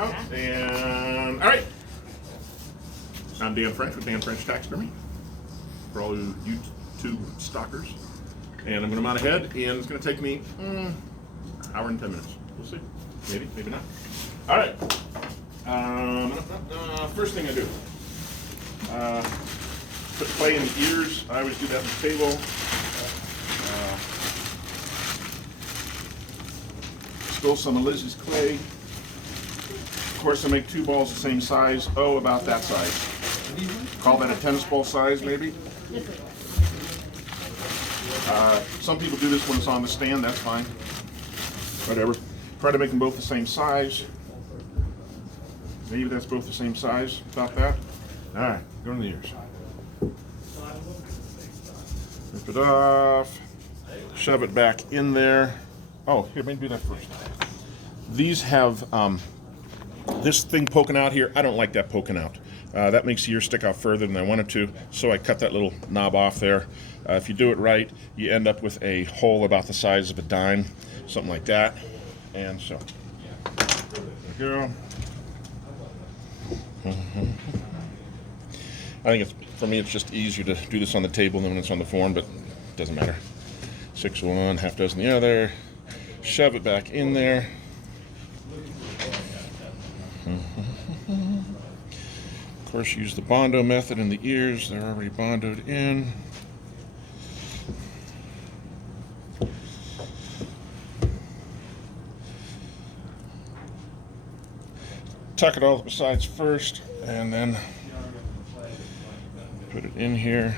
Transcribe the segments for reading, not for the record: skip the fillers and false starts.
out. And all right, I'm Dan French with Dan French Taxidermy for all you YouTube stalkers. And I'm going to mount ahead, and it's going to take me an hour and 10 minutes. We'll see. Maybe, maybe not. All right. First thing I do, put clay in the ears. I always do that on the table. Spill some of Lizzie's clay. Of course, I make 2 balls the same size. Oh, about that size. Call that a tennis ball size, maybe. Some people do this when it's on the stand. That's fine. Whatever. Try to make them both the same size. Maybe that's both the same size. About that. All right. Go in the ears. Rip it off. Shove it back in there. Oh, here, maybe do that first. These have this thing poking out here. I don't like that poking out. That makes the ear stick out further than I want it to, so I cut that little knob off there. If you do it right, you end up with a hole about the size of a dime, something like that. And so, there we go. I think it's, for me, it's just easier to do this on the table than when it's on the form, but it doesn't matter. 6 one, half dozen the other. Shove it back in there. Of course, use the Bondo method in the ears. They're already bondoed in. Tuck it all up the sides first, and then put it in here.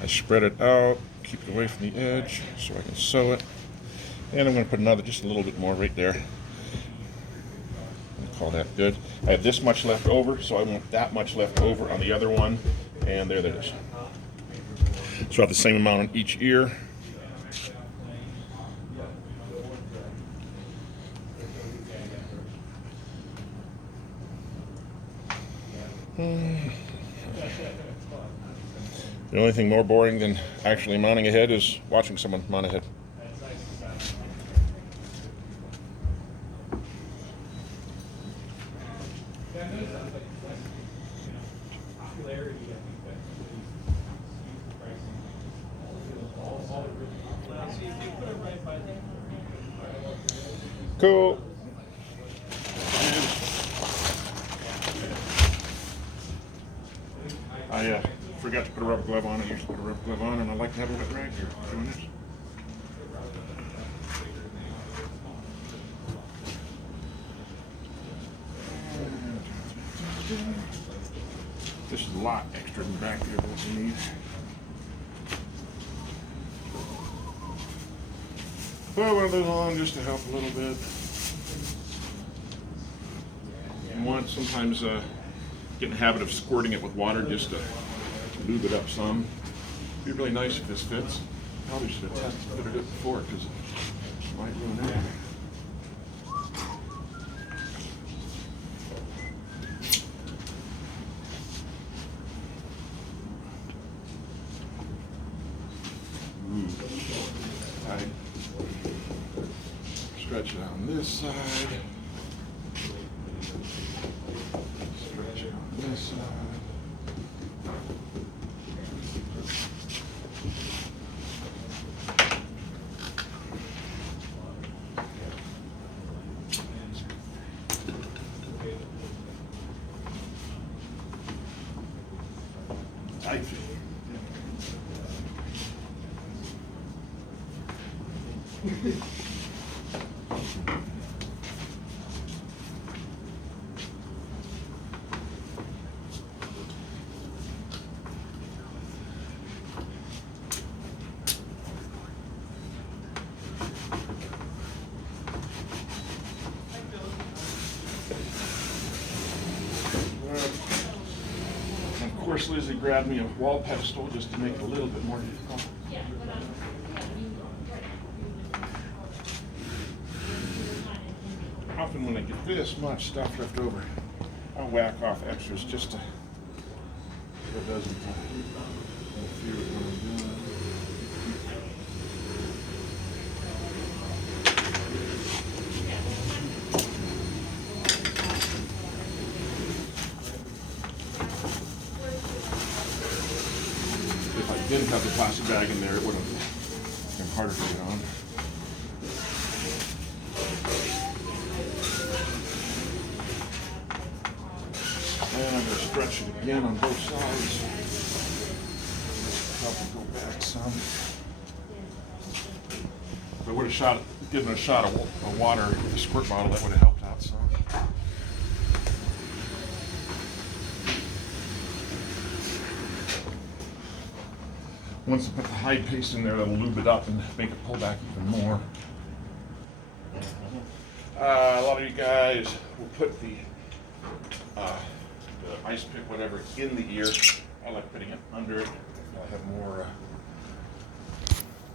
I spread it out, keep it away from the edge so I can sew it. And I'm going to put another, just a little bit more right there. I'll call that good. I have this much left over, so I want that much left over on the other one. And there that is. So I have the same amount on each ear. The only thing more boring than actually mounting a head is watching someone mount a head. Cool. I forgot to put a rubber glove on. I usually put a rubber glove on, and I like to have a wet rag here doing this. This is a lot extra than back there what you need. Put one of those on just to help a little bit. You want sometimes get in the habit of squirting it with water just to lube it up some. It'd be really nice if this fits. Probably should have tested it before because it might ruin everything. Tight. Stretch it on this side. Stretch it on this side. Tight. Of course, Lizzie grabbed me a wall pedestal just to make it a little bit more difficult. Often when I get this much stuff left over, I'll whack off extras just to get a dozen. I didn't have the plastic bag in there, it would have been harder to get on. And I'm going to stretch it again on both sides. Help it go back some. If I would have given it a shot of water with a squirt bottle, that would have helped out some. Once I put the hide paste in there, that'll lube it up and make it pull back even more. A lot of you guys will put the ice pick, whatever, in the ear. I like putting it under it. I have more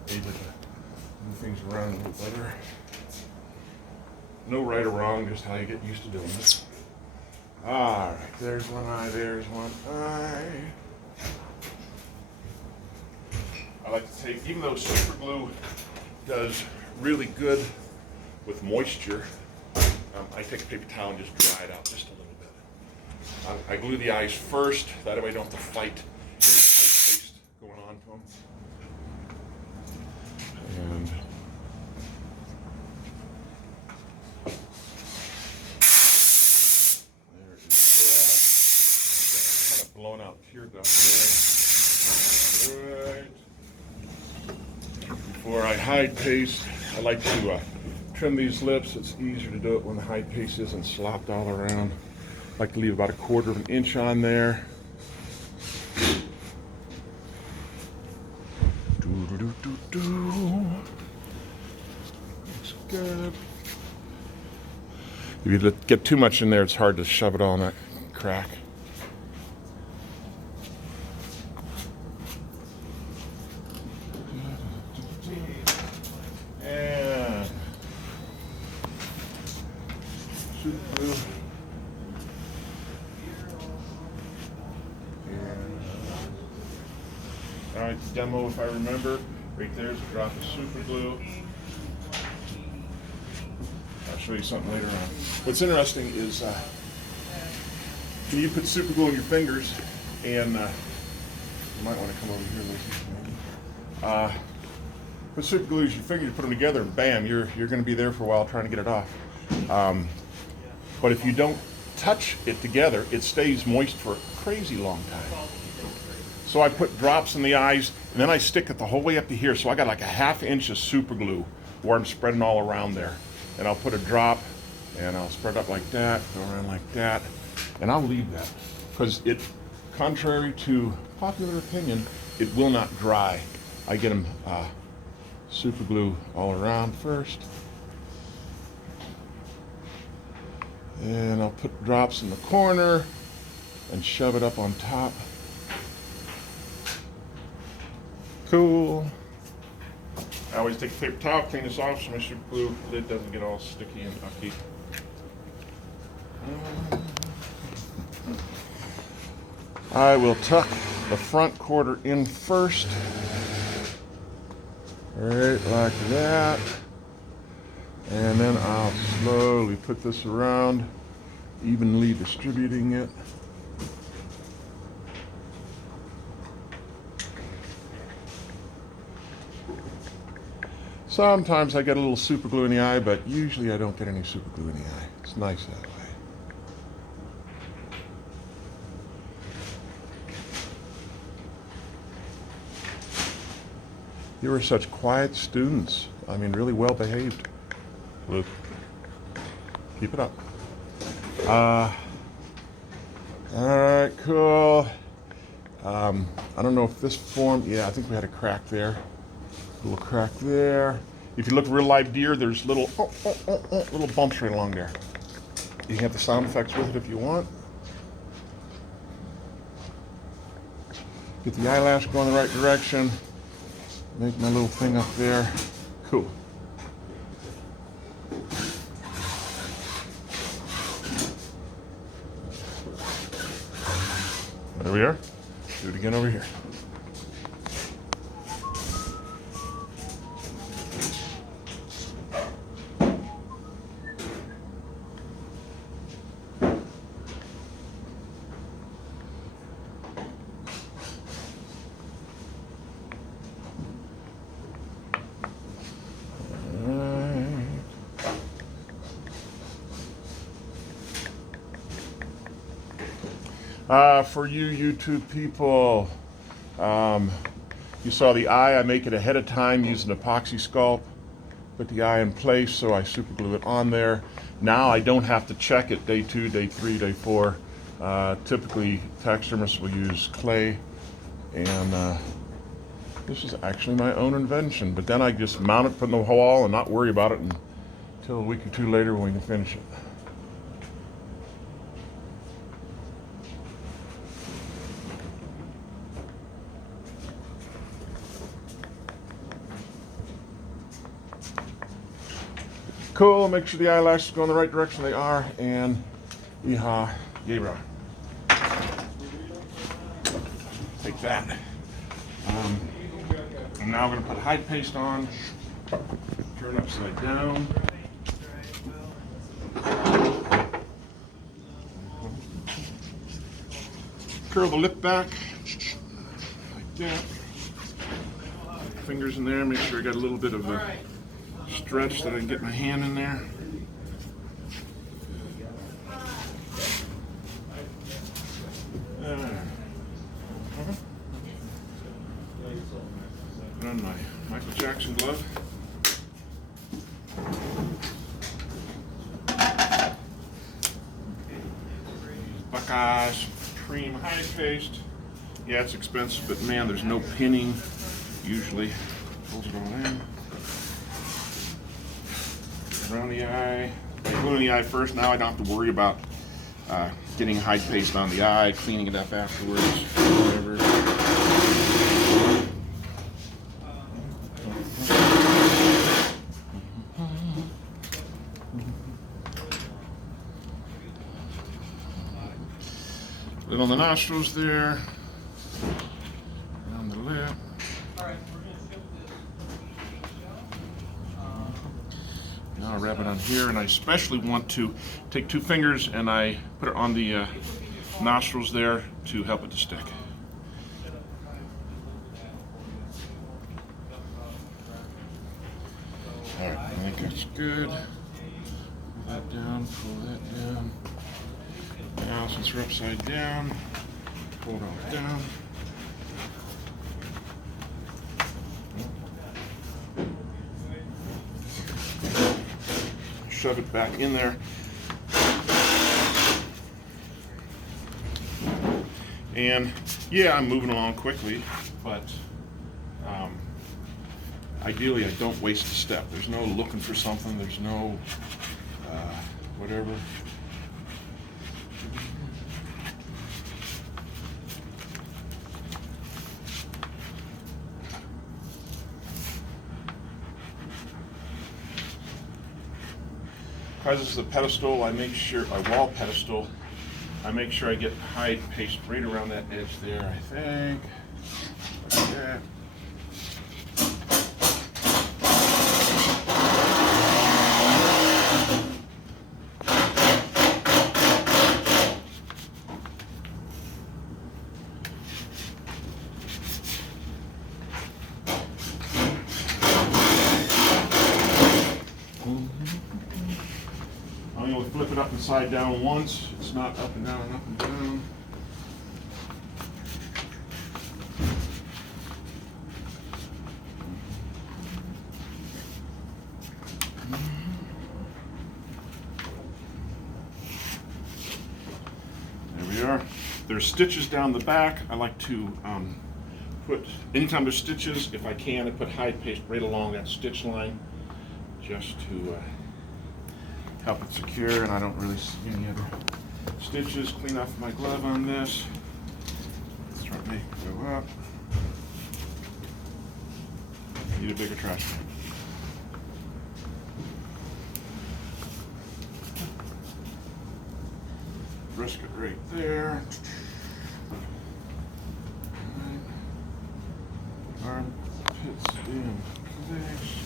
able to move things around a little better. No right or wrong, just how you get used to doing it. All right, there's one eye, there's one eye. I like to take, even though super glue does really good with moisture, I take a paper towel and just dry it out just a little bit. I glue the eyes first, that way I don't have to fight any ice paste going on to them. And there is that. Kind of blown out tear duct there. All right. Before I hide paste, I like to trim these lips. It's easier to do it when the hide paste isn't slopped all around. I like to leave about 1/4 of an inch on there. Looks good. If you get too much in there, it's hard to shove it all in that crack. And super glue. All right, demo if I remember. Right there's a drop of super glue. I'll show you something later on. What's interesting is when you put super glue on your fingers, and you might want to come over here, Lacey. Put super glue on your fingers, put them together, and bam, you're going to be there for a while trying to get it off. But if you don't touch it together, it stays moist for a crazy long time. So I put drops in the eyes, and then I stick it the whole way up to here. So I got like a 1/2 inch of super glue where I'm spreading all around there. And I'll put a drop, and I'll spread up like that, go around like that, and I'll leave that. Because it, contrary to popular opinion, it will not dry. I get them super glue all around first. And I'll put drops in the corner and shove it up on top. Cool. I always take a paper towel, clean this off so my super glue lid doesn't get all sticky and ucky. I will tuck the front quarter in first. Right like that. And then I'll slowly put this around, evenly distributing it. Sometimes I get a little super glue in the eye, but usually I don't get any super glue in the eye. It's nice that way. You were such quiet students. I mean, really well behaved. Luke, keep it up. All right, cool. I don't know if this formed. Yeah, I think we had a crack there. A little crack there. If you look real live deer, there's little little bumps right along there. You can have the sound effects with it if you want. Get the eyelash going the right direction. Make my little thing up there. Cool. There we are. Do it again over here. For you YouTube people, you saw the eye. I make it ahead of time using epoxy sculpt. Put the eye in place, so I super glue it on there. Now I don't have to check it day 2, day 3, day 4. Typically, taxidermists will use clay, and this is actually my own invention. But then I just mount it from the wall and not worry about it until a week or 2 later when we can finish it. Cool, make sure the eyelashes go in the right direction. They are, and yeehaw, yayra. Take that. I'm now going to put hide paste on, turn upside down. Curl the lip back, like that. Fingers in there, make sure I got a little bit of a stretch that I can get my hand in there. Put on my Michael Jackson glove. Buckeye Supreme hide paste. Yeah, it's expensive, but man, there's no pinning usually. Pulls it all in. Around the eye. By gluing the eye first, now I don't have to worry about getting hide paste on the eye, cleaning it up afterwards, whatever. Put it on the nostrils there, around the lip. Now I wrap it on here, and I especially want to take 2 fingers and I put it on the nostrils there to help it to stick. Alright, I think that's good. Pull that down, pull that down. Now since we're upside down, pull it all down. Shove it back in there. And yeah, I'm moving along quickly, but ideally I don't waste a step. There's no looking for something, there's no whatever. Because this is a pedestal, I make sure, a wall pedestal, I make sure I get hide paste right around that edge there, I think. Like that. I'm going to flip it up and side down once. It's not up and down and up and down. There we are. There's stitches down the back. I like to put, anytime there's stitches, if I can, I put hide paste right along that stitch line just to help it secure, and I don't really see any other stitches. Clean off my glove on this. Let's try to make it go up. Need a bigger trash can. Brisket right there. Armpits in place.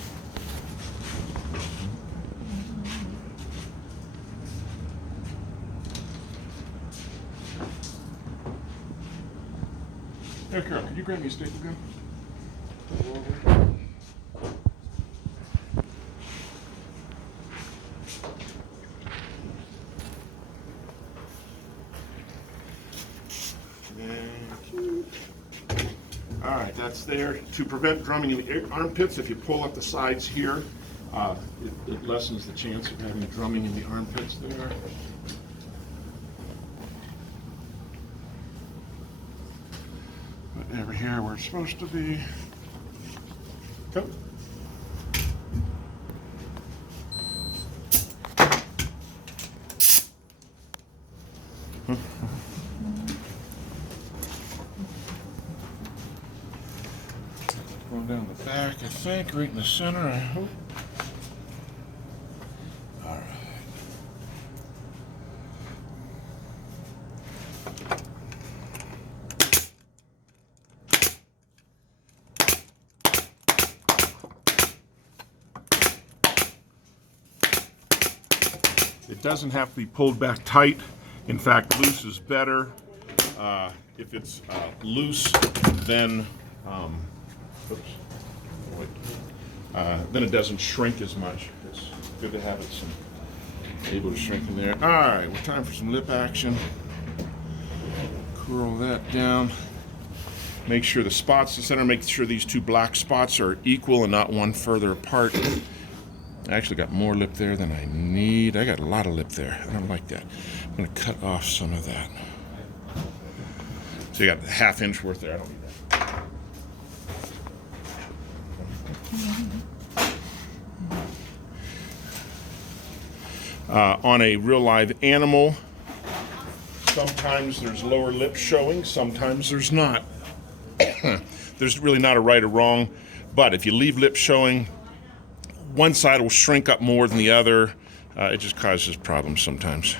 Hey, Carol, could you grab me a staple gun? All right, that's there. To prevent drumming in the armpits, if you pull up the sides here, it lessens the chance of having drumming in the armpits there. Put over here where it's supposed to be. Go. Going down the back, I think, right in the center, I hope. All right. It doesn't have to be pulled back tight. In fact, loose is better. If it's loose, then then it doesn't shrink as much. It's good to have it able to shrink in there. All right, we're time for some lip action. Curl that down. Make sure the spots in the center, make sure these two black spots are equal and not one further apart. I actually got more lip there than I need. I got a lot of lip there. I don't like that. I'm going to cut off some of that. So you got a ½ inch worth there. I don't need that. On a real live animal, sometimes there's lower lip showing, sometimes there's not. There's really not a right or wrong, but if you leave lip showing, one side will shrink up more than the other. It just causes problems sometimes.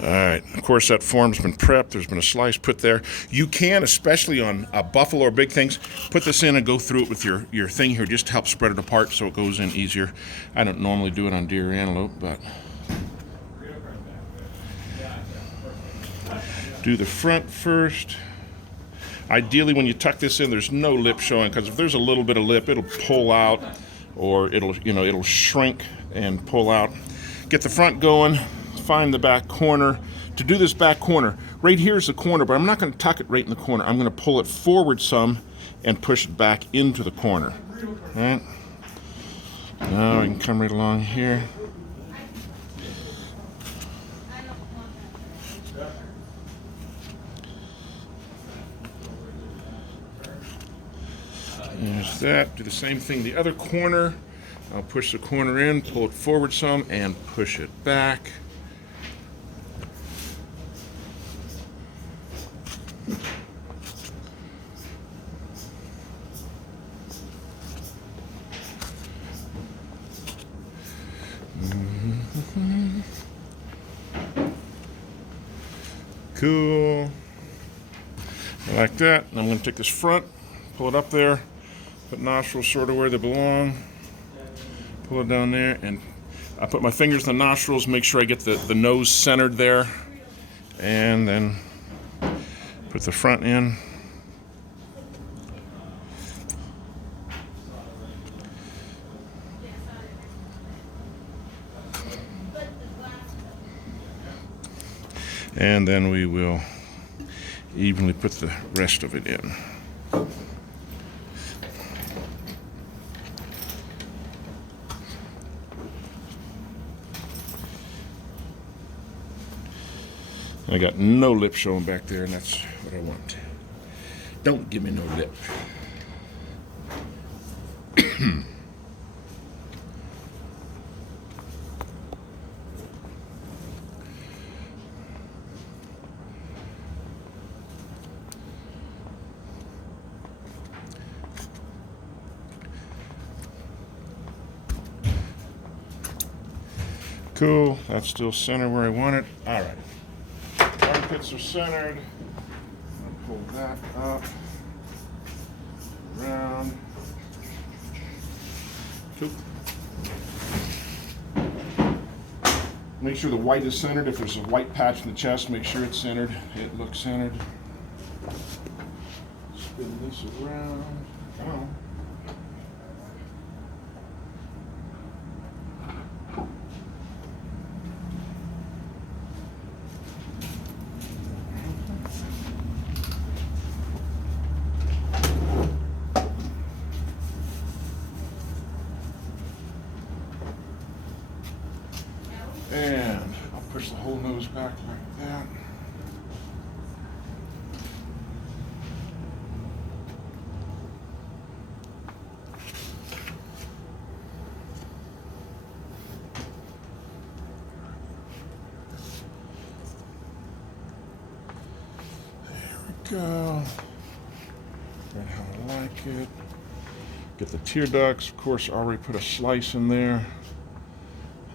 All right, of course that form's been prepped. There's been a slice put there. You can, especially on buffalo or big things, put this in and go through it with your thing here just to help spread it apart so it goes in easier. I don't normally do it on deer or antelope, but do the front first. Ideally, when you tuck this in, there's no lip showing, because if there's a little bit of lip, it'll pull out, or it'll shrink and pull out. Get the front going. Find the back corner. To do this back corner, right here's the corner, but I'm not going to tuck it right in the corner. I'm going to pull it forward some and push it back into the corner. All right. Now I can come right along here. There's that. Do the same thing the other corner. I'll push the corner in, pull it forward some, and push it back. Cool. Like that. And I'm going to take this front, pull it up there, put nostrils sort of where they belong, pull it down there, and I put my fingers in the nostrils, make sure I get the nose centered there, and then put the front in. And then we will evenly put the rest of it in. I got no lip showing back there, and that's what I want. Don't give me no lip. Cool, that's still centered where I want it. All right, armpits are centered. I'll pull that up, around. Cool. Make sure the white is centered. If there's a white patch in the chest, make sure it's centered. It looks centered. Spin this around. Come on. go. Right how I like it. Get the tear ducts. Of course, I already put a slice in there.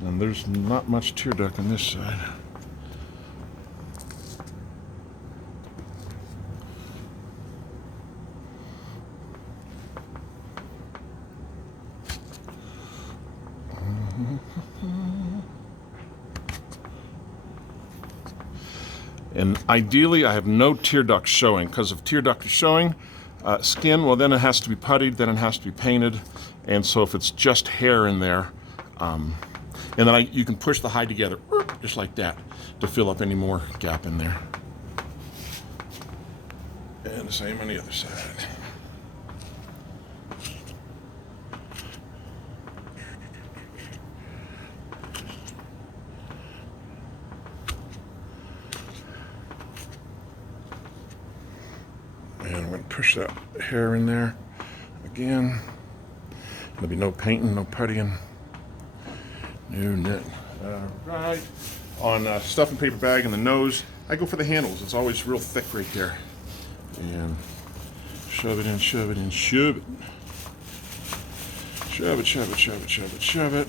And there's not much tear duct on this side. And ideally, I have no tear duct showing, because if tear duct is showing, skin, well, then it has to be puttied, then it has to be painted. And so if it's just hair in there, and then you can push the hide together, just like that, to fill up any more gap in there. And the same on the other side. And I'm going to push that hair in there again. There'll be no painting, no puttying, no knitting. Right. On stuffing paper bag in the nose, I go for the handles. It's always real thick right there. And shove it in, shove it in, shove it. Shove it, shove it, shove it, shove it, shove it.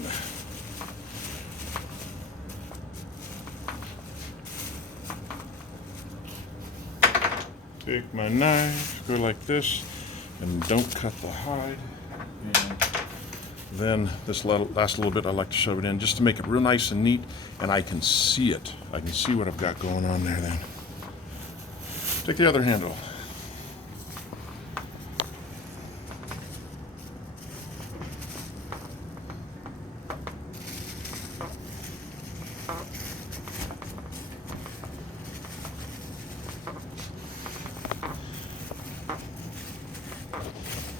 Take my knife, go like this, and don't cut the hide. And then this last little bit, I like to shove it in just to make it real nice and neat, and I can see it. I can see what I've got going on there then. Take the other handle.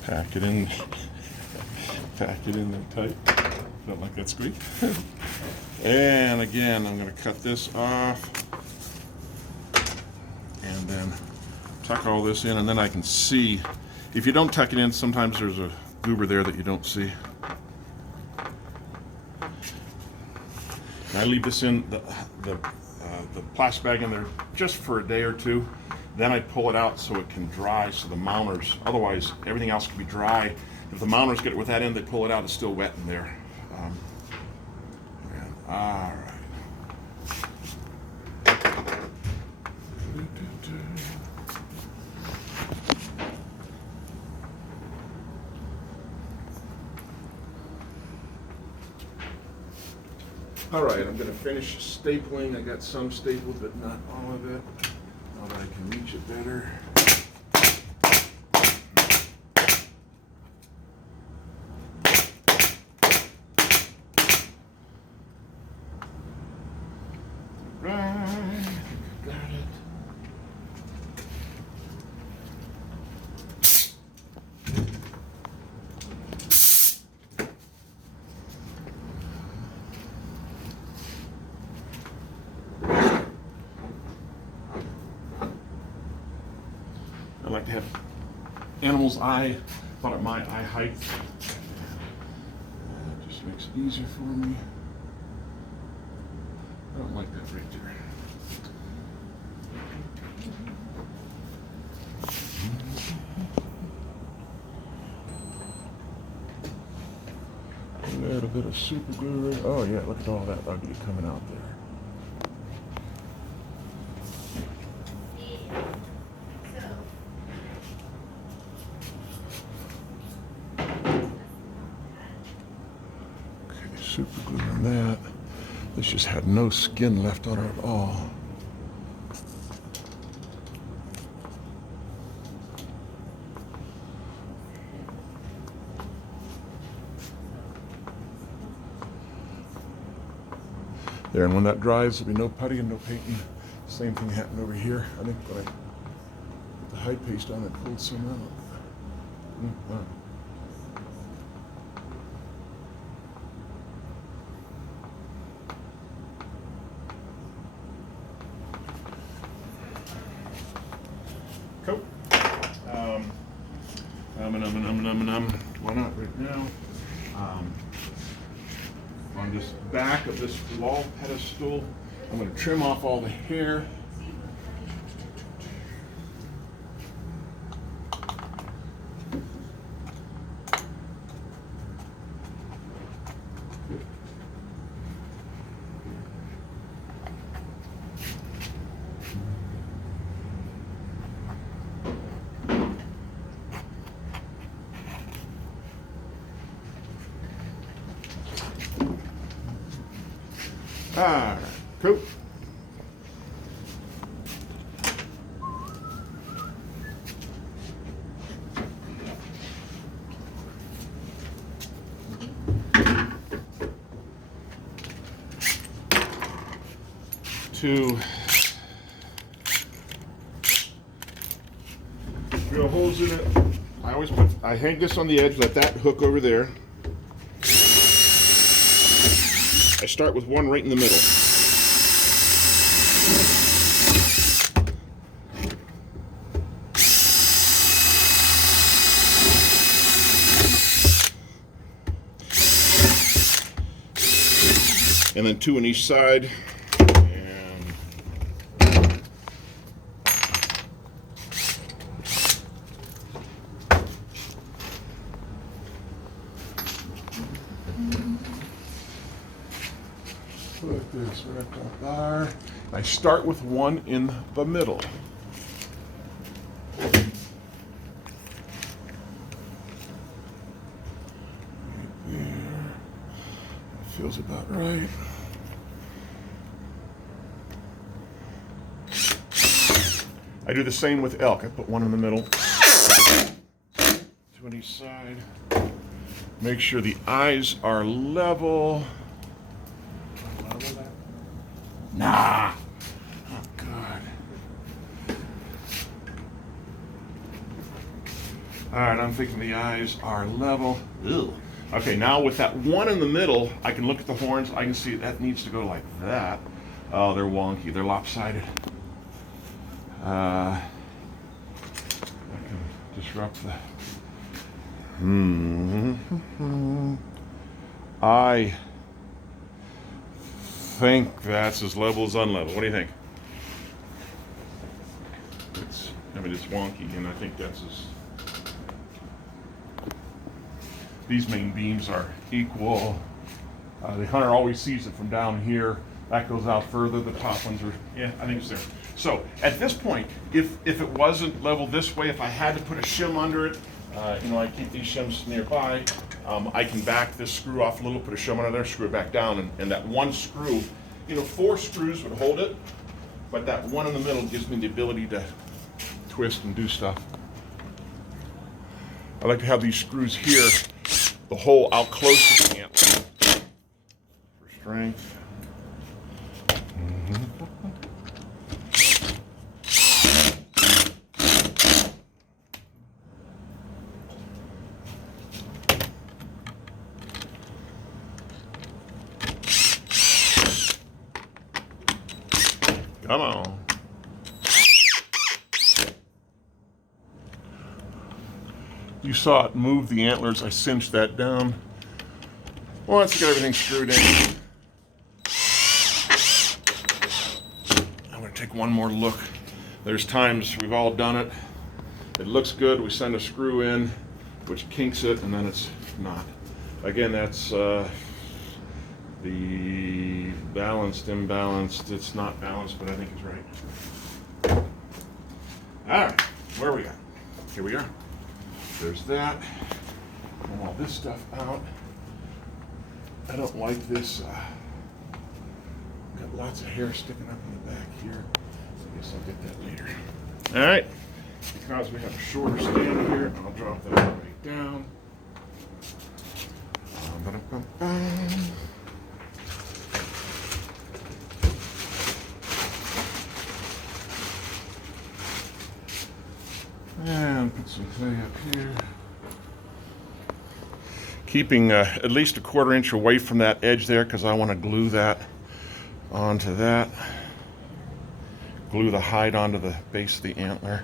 Pack it in. Pack it in there tight. Don't like that squeak. And again, I'm going to cut this off. And then tuck all this in, and then I can see. If you don't tuck it in, sometimes there's a goober there that you don't see. And I leave this in the plastic bag in there just for a day or two. Then I pull it out so it can dry, so the mounters, otherwise everything else can be dry. If the mounters get it with that end, they pull it out, it's still wet in there. All right. All right, I'm going to finish stapling. I got some stapled, but not all of it. Now that I can reach it better. Right, got it. I like to have animal's eye, about at my eye height. It just makes it easier for me. I don't like that right there. A little bit of super glue. Oh yeah, look at all that ugly coming out there. Okay, super glue on that. This just had no skin left on her at all. There, and when that dries, there'll be no putty and no painting. Same thing happened over here. I think when I put the hide paste on, it pulled some out. Wow. Cool. Why not right now? On this back of this wall pedestal, I'm going to trim off all the hair. All right, cool. Two drill holes in it. I hang this on the edge, let that hook over there. I start with one right in the middle. And then two on each side. Put this right up there. I start with one in the middle. Feels about right. I do the same with elk. I put one in the middle, two on each side. Make sure the eyes are level. Nah. Oh, God. All right, I'm thinking the eyes are level. Ew. Okay, now with that one in the middle, I can look at the horns. I can see that needs to go like that. Oh, they're wonky. They're lopsided. I can disrupt the... I think that's as level as unlevel. What do you think? It's wonky, and I think that's as... These main beams are equal. The hunter always sees it from down here. That goes out further. The top ones are, yeah, I think it's there. So at this point, if it wasn't leveled this way, if I had to put a shim under it, I keep these shims nearby. I can back this screw off a little, put a shim under there, screw it back down, and that one screw, 4 screws would hold it, but that one in the middle gives me the ability to twist and do stuff. I like to have these screws here, the hole out close to the antler for strength. Come on. You saw it move the antlers. I cinched that down. Once I got everything screwed in, I'm going to take one more look. There's times we've all done it. It looks good. We send a screw in, which kinks it, and then it's not. Again, that's the balanced, imbalanced. It's not balanced, but I think it's right. All right, where are we at? Here we are. There's that. And all this stuff out. I don't like this. Got lots of hair sticking up in the back here. I guess I'll get that later. All right. Because we have a shorter stand here, I'll drop that right down. And put some clay up here. Keeping at least a 1/4 inch away from that edge there because I want to glue that onto that. Glue the hide onto the base of the antler.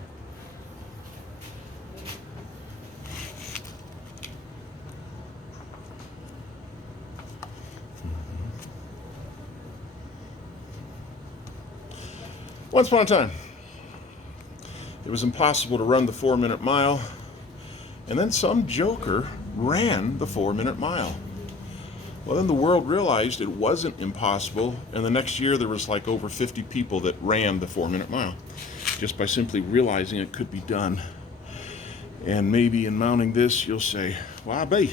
Once upon a time, it was impossible to run the 4-minute mile, and then some joker ran the 4-minute mile. Well, then the world realized it wasn't impossible, and the next year there was like over 50 people that ran the 4-minute mile, just by simply realizing it could be done. And maybe in mounting this, you'll say, well, I bet you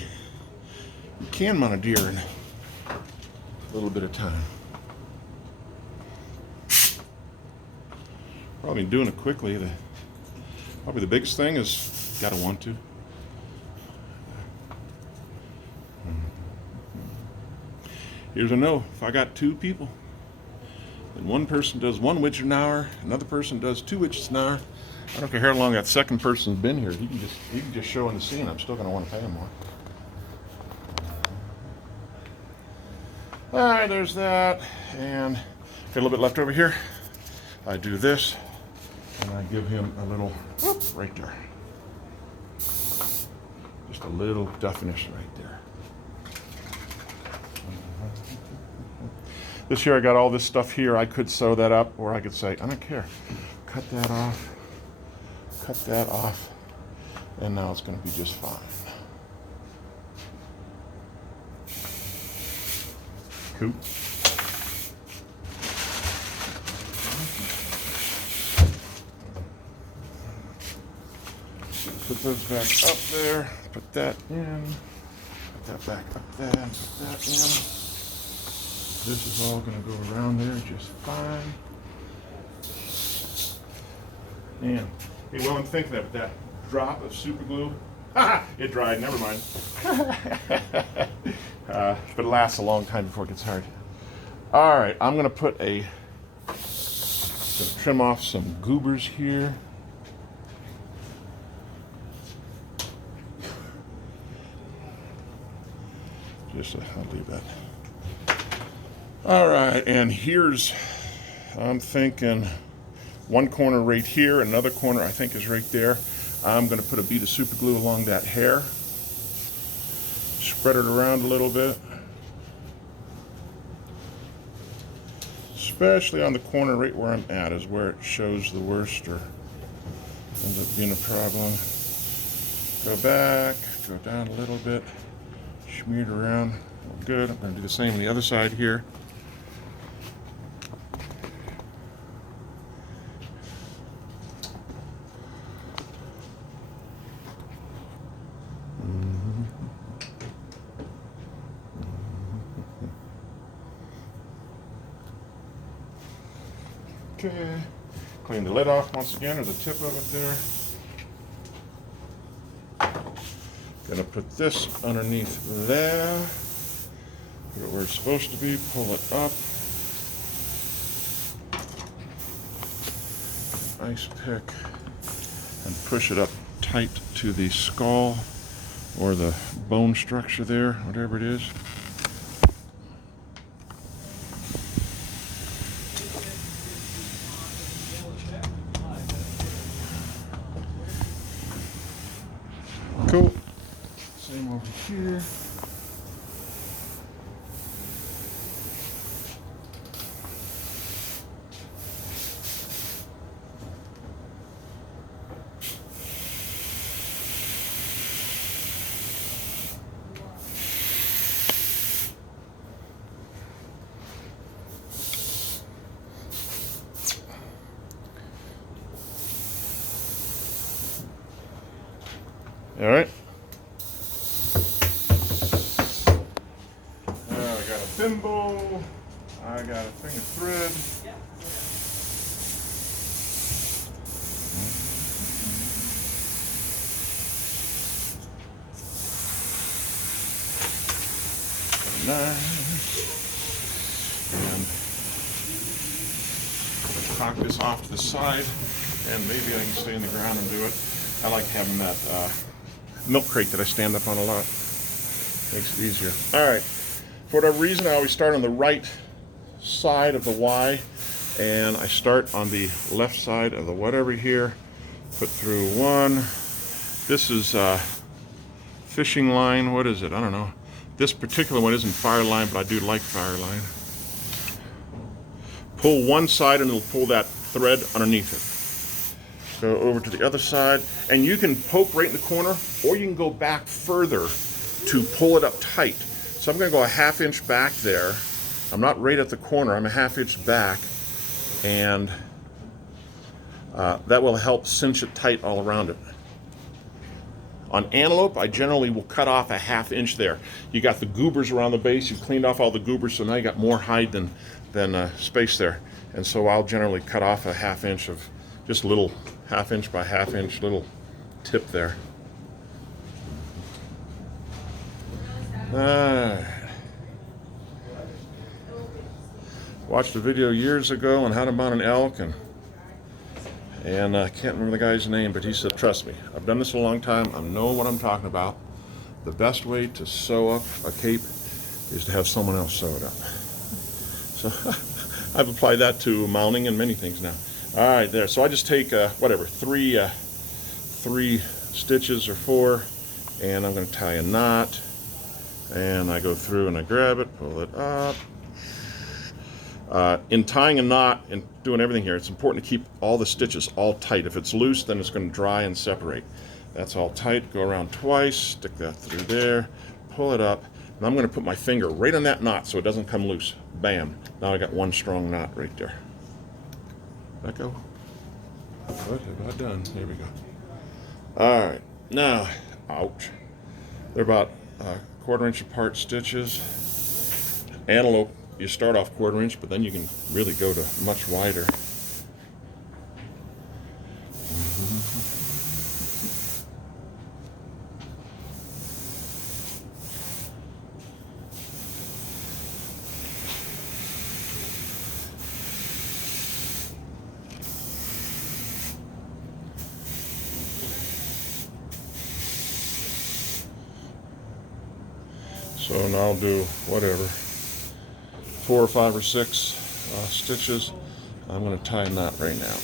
can mount a deer in a little bit of time. Well, I mean, doing it quickly, probably the biggest thing is gotta want to. Here's a no. If I got 2 people, and one person does 1 widget an hour, another person does 2 widgets an hour, I don't care how long that second person's been here. He can just show in the scene. I'm still gonna want to pay him more. All right, there's that, and got a little bit left over here. I do this, and I give him a little whoop right there. Just a little definition right there. This year I got all this stuff here. I could sew that up, or I could say, I don't care. Cut that off, and now it's going to be just fine. Cool. Put those back up there, put that in, put that back up there, and put that in. This is all going to go around there just fine. Man, hey, well, I'm thinking of that drop of super glue. It dried, never mind. But it lasts a long time before it gets hard. All right, I'm going to trim off some goobers here. I'll leave that. All right, and I'm thinking one corner right here, another corner I think is right there. I'm going to put a bead of super glue along that hair, spread it around a little bit, especially on the corner right where I'm at is where it shows the worst or ends up being a problem. Go back, go down a little bit, smear it around. Good. I'm going to do the same on the other side here. Okay. Clean the lid off once again, or the tip of it there. Gonna put this underneath there. Put it where it's supposed to be, pull it up. Ice pick and push it up tight to the skull or the bone structure there, whatever it is. Cool. Same over here. All right. I got a thimble. I got a thing of thread. Nice. And cock this off to the side, and maybe I can stay in the ground and do it. I like having that milk crate that I stand up on a lot. Makes it easier. All right. For whatever reason, I always start on the right side of the Y, and I start on the left side of the whatever here. Put through one. This is fishing line. What is it? I don't know. This particular one isn't fire line, but I do like fire line. Pull one side, and it'll pull that thread underneath it. Go over to the other side, and you can poke right in the corner, or you can go back further to pull it up tight. So I'm going to go a ½ inch back there. I'm not right at the corner, I'm a ½ inch back, and that will help cinch it tight all around it. On antelope, I generally will cut off a ½ inch there. You got the goobers around the base, you've cleaned off all the goobers, so now you got more hide than space there. And so I'll generally cut off a ½ inch of Just a little half-inch by half-inch little tip there. Watched a video years ago on how to mount an elk, and I can't remember the guy's name, but he said, trust me, I've done this a long time, I know what I'm talking about. The best way to sew up a cape is to have someone else sew it up. So I've applied that to mounting and many things now. All right, there. So I just take whatever, three stitches or 4, and I'm going to tie a knot. And I go through and I grab it, pull it up. In tying a knot and doing everything here, it's important to keep all the stitches all tight. If it's loose, then it's going to dry and separate. That's all tight. Go around twice, stick that through there, pull it up. And I'm going to put my finger right on that knot so it doesn't come loose. Bam. Now I got one strong knot right there. Let go. What have I done? Here we go. All right. Now, ouch. They're about 1/4 inch apart stitches. Antelope, you start off 1/4 inch, but then you can really go to much wider. So now I'll do whatever, 4 or 5 or 6 stitches. I'm going to tie a knot right now.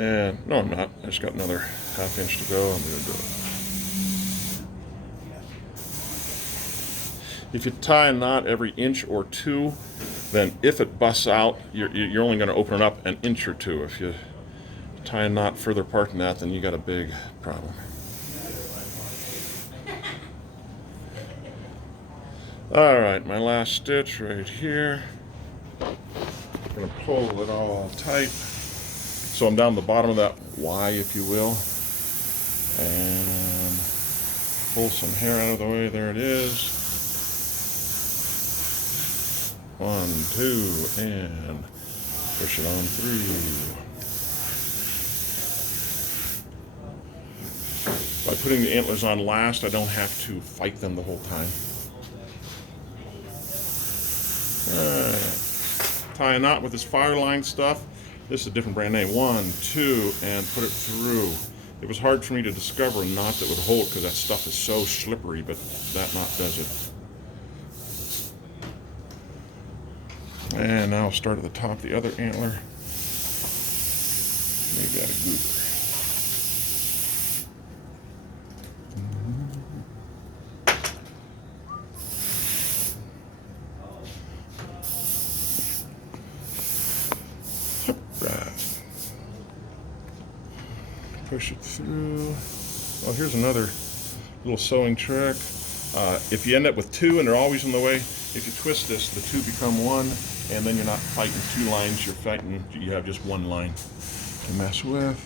And no, I'm not. I just got another 1/2 inch to go. I'm going to do it. If you tie a knot every inch or 2, then if it busts out, you're only going to open it up an inch or 2. If you tie a knot further apart than that, then you got a big problem. All right, my last stitch right here. I'm going to pull it all tight. So I'm down the bottom of that Y, if you will. And pull some hair out of the way. There it is. 1, 2, and push it on through. By putting the antlers on last, I don't have to fight them the whole time. Tie a knot with this Fireline stuff. This is a different brand name. 1, 2, and put it through. It was hard for me to discover a knot that would hold because that stuff is so slippery, but that knot does it. And now I'll start at the top, the other antler. Maybe out of goober. Push it through. Oh, here's another little sewing trick. If you end up with 2 and they're always in the way, if you twist this, the 2 become 1, and then you're not fighting 2 lines, you have just 1 line to mess with.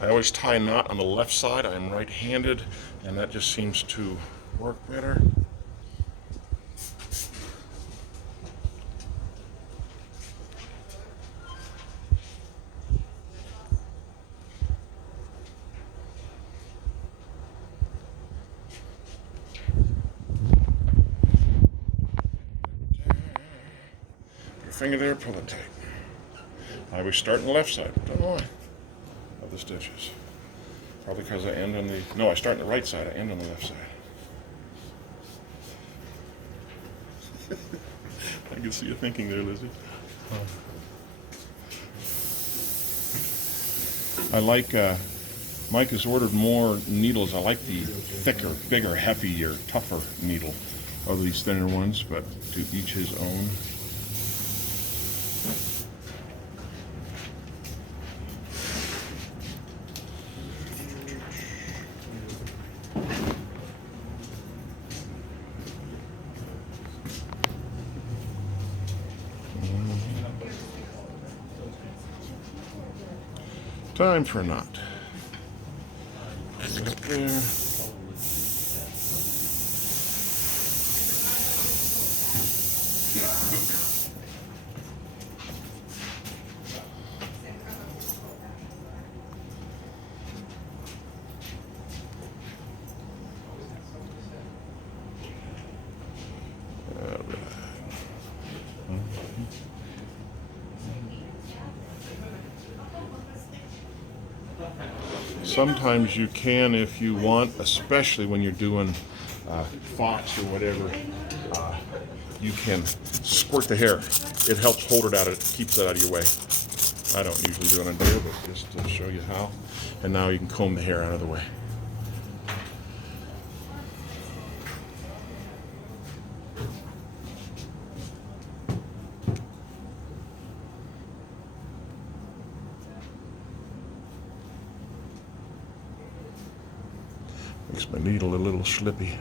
I always tie a knot on the left side. I'm right-handed, and that just seems to work better. Put your finger there, pull it tight. I always start on the left side. Don't know why. Of the stitches. Probably because I end on the... No, I start on the right side. I end on the left side. I can see you thinking there, Lizzie. I like... Mike has ordered more needles. I like the thicker, bigger, heftier, tougher needle. of these thinner ones, but to each his own. Time for a knot. Right there. Sometimes you can, if you want, especially when you're doing fox or whatever, you can squirt the hair. It helps hold it out, it keeps it out of your way. I don't usually do it on deer, but just to show you how. And now you can comb the hair out of the way. Makes my needle a little slippy.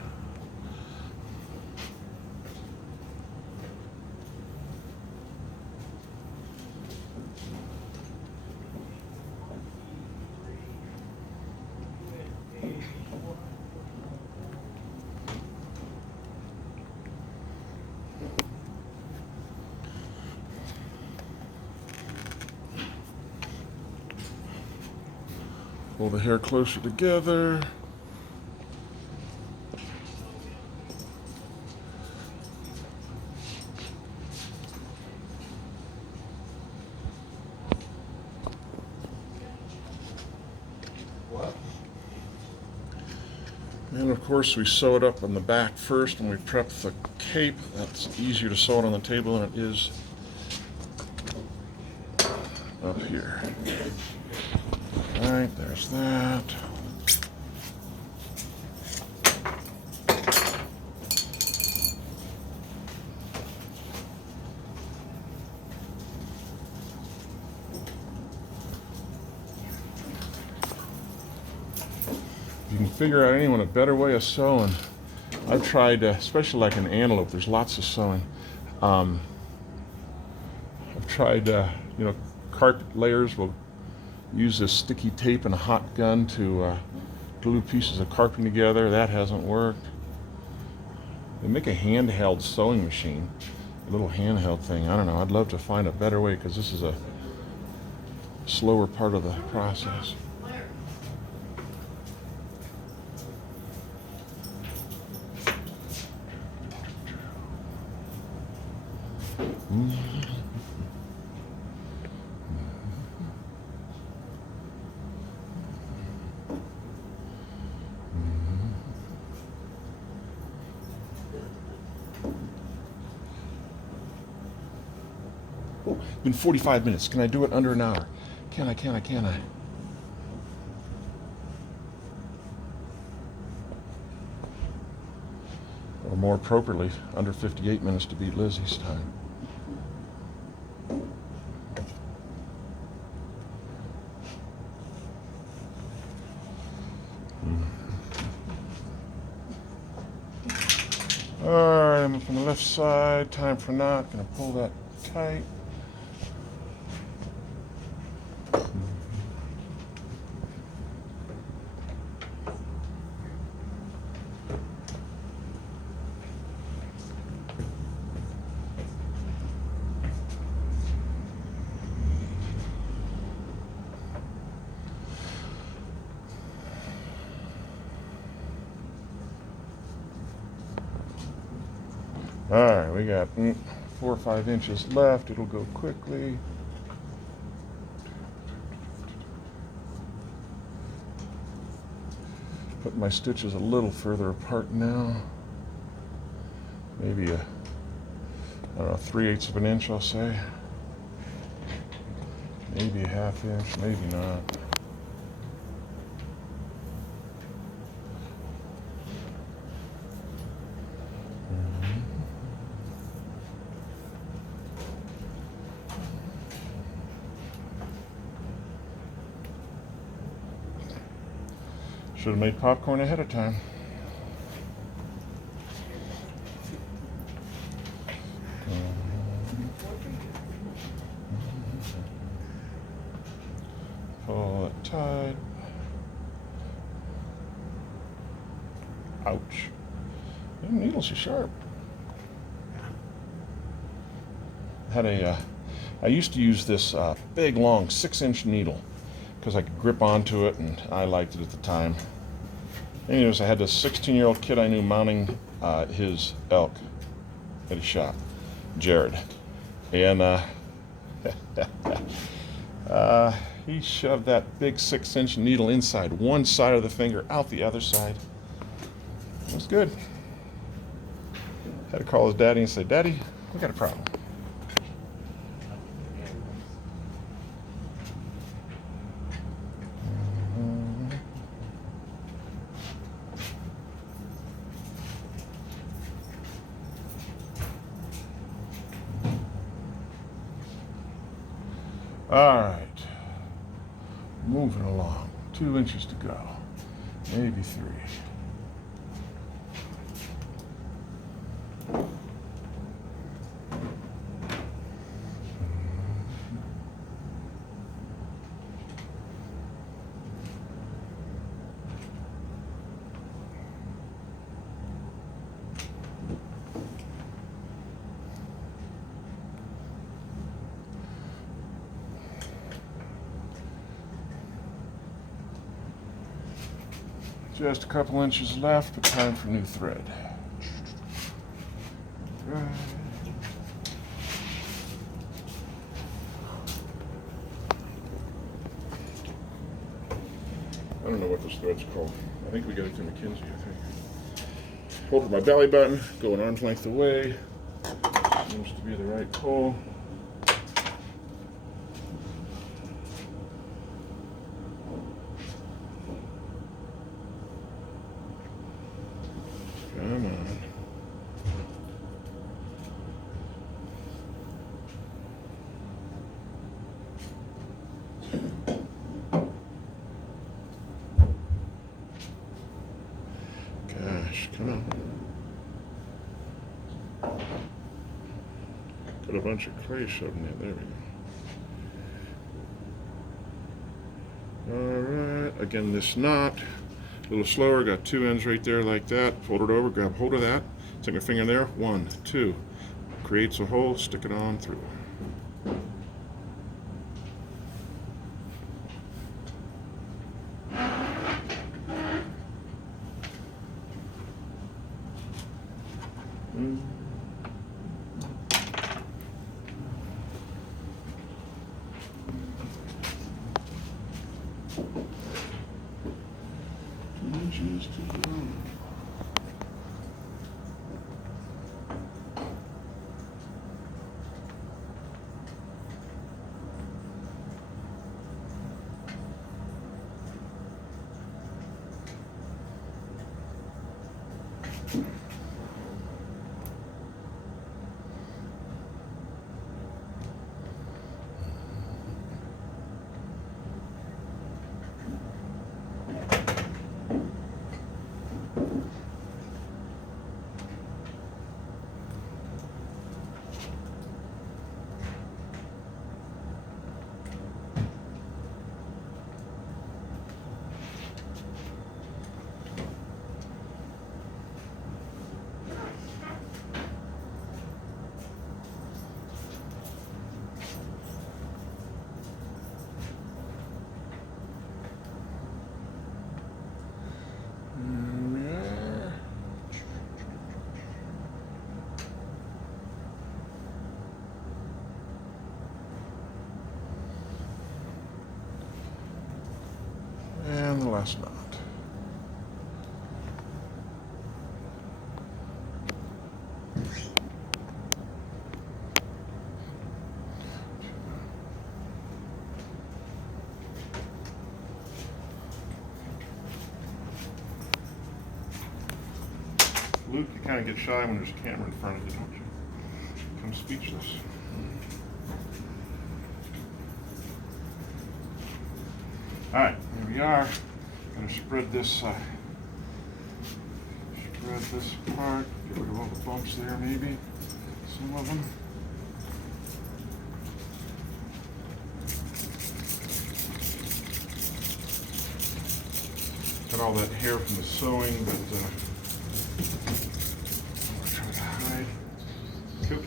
Pull the hair closer together. And of course we sew it up on the back first and we prep the cape. That's easier to sew it on the table than it is up here. All right, there's that. You can figure out anyone a better way of sewing. I've tried, especially like an antelope, there's lots of sewing. I've tried, carpet layers will use this sticky tape and a hot gun to glue pieces of carpeting together. That hasn't worked. They make a handheld sewing machine, a little handheld thing. I don't know. I'd love to find a better way because this is a slower part of the process. Oh, been 45 minutes. Can I do it under an hour? Can I? Or more appropriately, under 58 minutes to beat Lizzie's time. All right, I'm up on the left side. Time for knot. Gonna pull that tight. All right, we got 4 or 5 inches left. It'll go quickly. Put my stitches a little further apart now. Maybe I don't know, 3/8 of an inch, I'll say. Maybe a 1/2 inch, maybe not. Should have made popcorn ahead of time. Pull it tight. Ouch. Them needles are sharp. I used to use this big, long 6-inch needle because I could grip onto it, and I liked it at the time. Anyways, I had this 16-year-old kid I knew mounting his elk that he shot, Jared. And he shoved that big 6-inch needle inside one side of the finger, out the other side. It was good. Had to call his daddy and say, "Daddy, we got a problem." All right, moving along. 2 inches to go, maybe 3. Just a couple inches left, but time for new thread. Right. I don't know what this thread's called. I think we got it to McKinsey, I think. Hold my belly button, go an arm's length away. Seems to be the right pull. Come on. Gosh, come on. Put a bunch of clay shoved in there. There we go. Alright, again, this knot. A little slower, got 2 ends right there like that. Fold it over, grab hold of that. Stick my finger there. 1, 2. Creates a hole, stick it on through. Inches to go. And the last knot. Luke, you kind of get shy when there's a camera in front of you, don't you? Become speechless. All right, here we are. Gonna spread this apart. Get rid of all the bumps there, maybe some of them. Got all that hair from the sewing, but I'm gonna try to hide. Cool.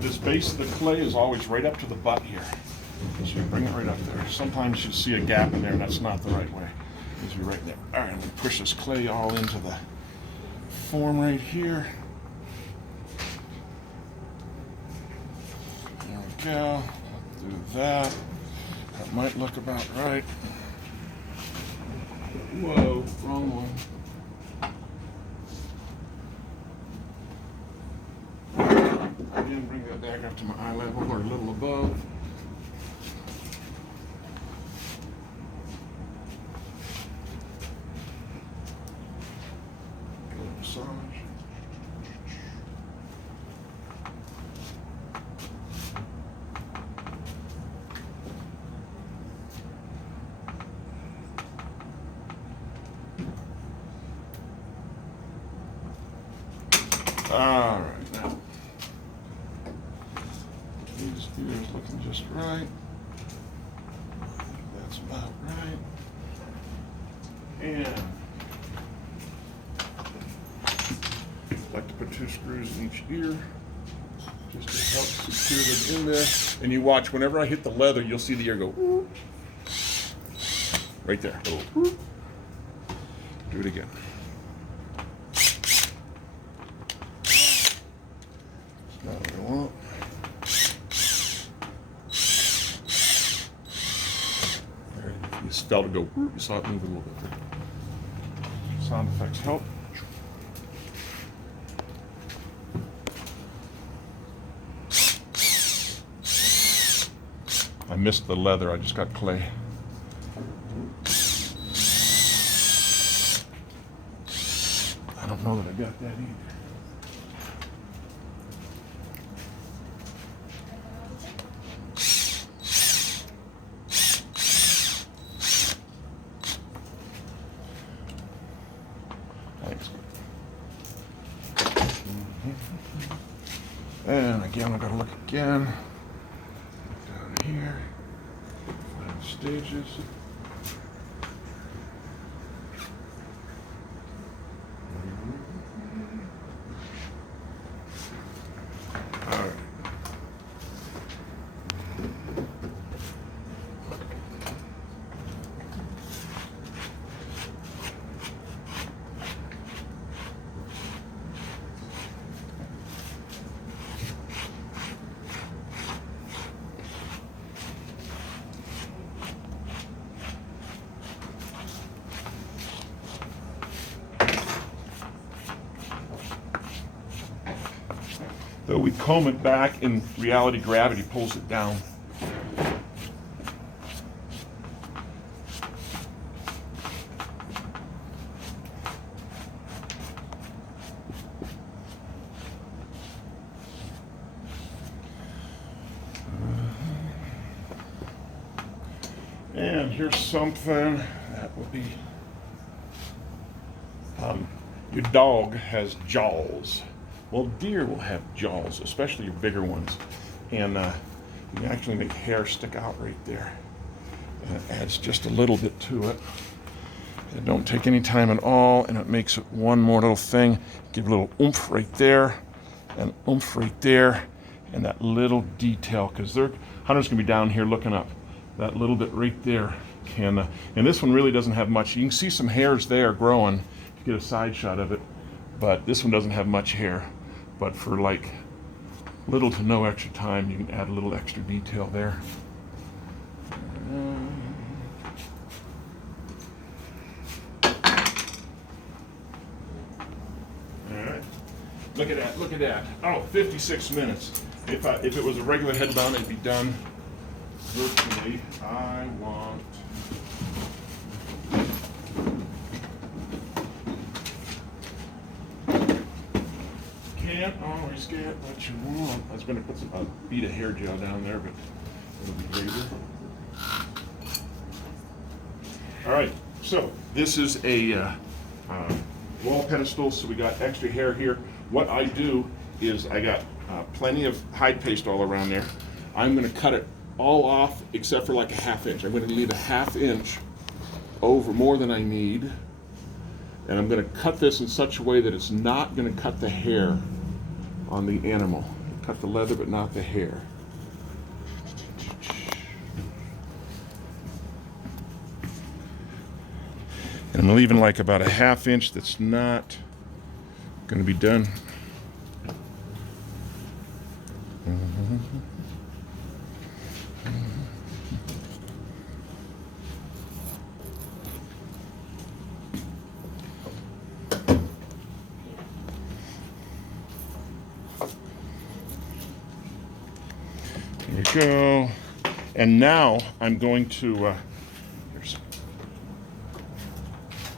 This base of the clay is always right up to the butt here. So you bring it right up there. Sometimes you see a gap in there and that's not the right way. It's right there. All right, I'm gonna push this clay all into the form right here. There we go. Do that. That might look about right. Whoa, wrong one. Again, bring that back up to my eye level or a little above. Massage. All right, now these ears looking just right. That's about right. And like to put 2 screws in each ear just to help secure them in there. And you watch, whenever I hit the leather, you'll see the ear go whoop. Right there. Go whoop. Do it again. That's not what I want. There, you felt it go whoop. You saw it move a little bit there. Sound effects help. I missed the leather, I just got clay. I don't know that I got that either. Thanks. And again, I've got to look again. Down here. Final stages. All right. Though we comb it back, in reality, gravity pulls it down. And here's something that will be, your dog has jaws. Well, deer will have jaws, especially your bigger ones. And you can actually make hair stick out right there. And it adds just a little bit to it. It don't take any time at all, and it makes it one more little thing. Give a little oomph right there, and oomph right there, and that little detail, because hunters can be down here looking up. That little bit right there can, and this one really doesn't have much. You can see some hairs there growing if you get a side shot of it, but this one doesn't have much hair. But for like little to no extra time, you can add a little extra detail there. All right. Look at that, look at that. Oh, 56 minutes. If it was a regular head mount, it'd be done virtually. I want can't always get what you want. I was going to put a bead of hair gel down there, but it'll be later. All right, so this is a wall pedestal, so we got extra hair here. What I do is I got plenty of hide paste all around there. I'm going to cut it all off except for like a 1/2 inch. I'm going to leave a 1/2 inch over more than I need. And I'm going to cut this in such a way that it's not going to cut the hair on the animal. Cut the leather, but not the hair. And I'm leaving like about a 1/2 inch that's not going to be done. There you go. And now I'm going to,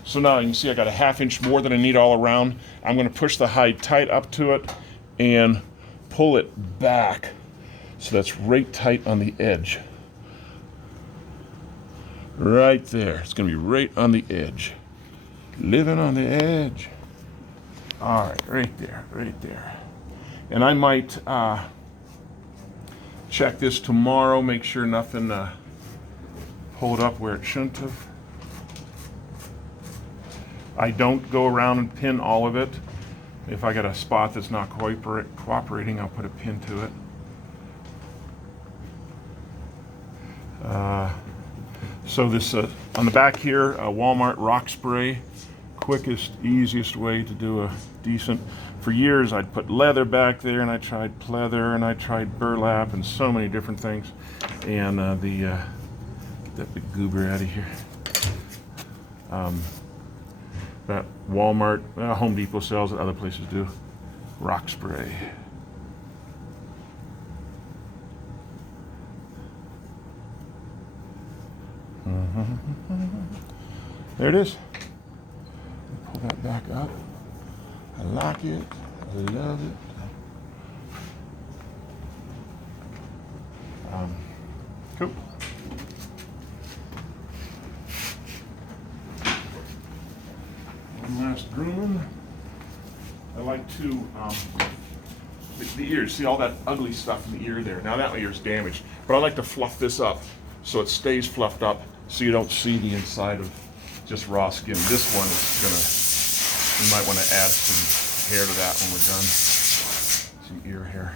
so now you can see I got a 1/2 inch more than I need all around. I'm going to push the hide tight up to it and pull it back so that's right tight on the edge. Right there. It's going to be right on the edge. Living on the edge. All right, right there, right there. And I might check this tomorrow, make sure nothing pulled up where it shouldn't have. I don't go around and pin all of it. If I got a spot that's not cooperating, I'll put a pin to it. So this, on the back here, Walmart rock spray. Quickest, easiest way to do a decent. For years I'd put leather back there, and I tried pleather, and I tried burlap, and so many different things. And get that big goober out of here. That Walmart, Home Depot sells it, other places do. Rock spray. There it is. Pull that back up. I like it. I love it. Cool. One last grooming. I like to, the ears, see all that ugly stuff in the ear there. Now that ear's damaged, but I like to fluff this up so it stays fluffed up so you don't see the inside of just raw skin. This one is we might want to add some hair to that when we're done. Some ear hair.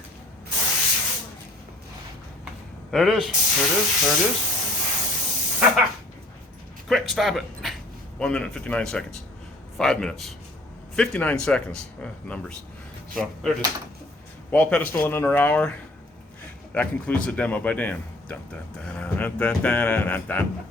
There it is, there it is, there it is. Quick, stop it. 1 minute and 59 seconds. 5 minutes. 59 seconds. Numbers. So, there it is. Wall pedestal in under an hour. That concludes the demo by Dan. Dun, dun, dun, dun, dun, dun, dun, dun.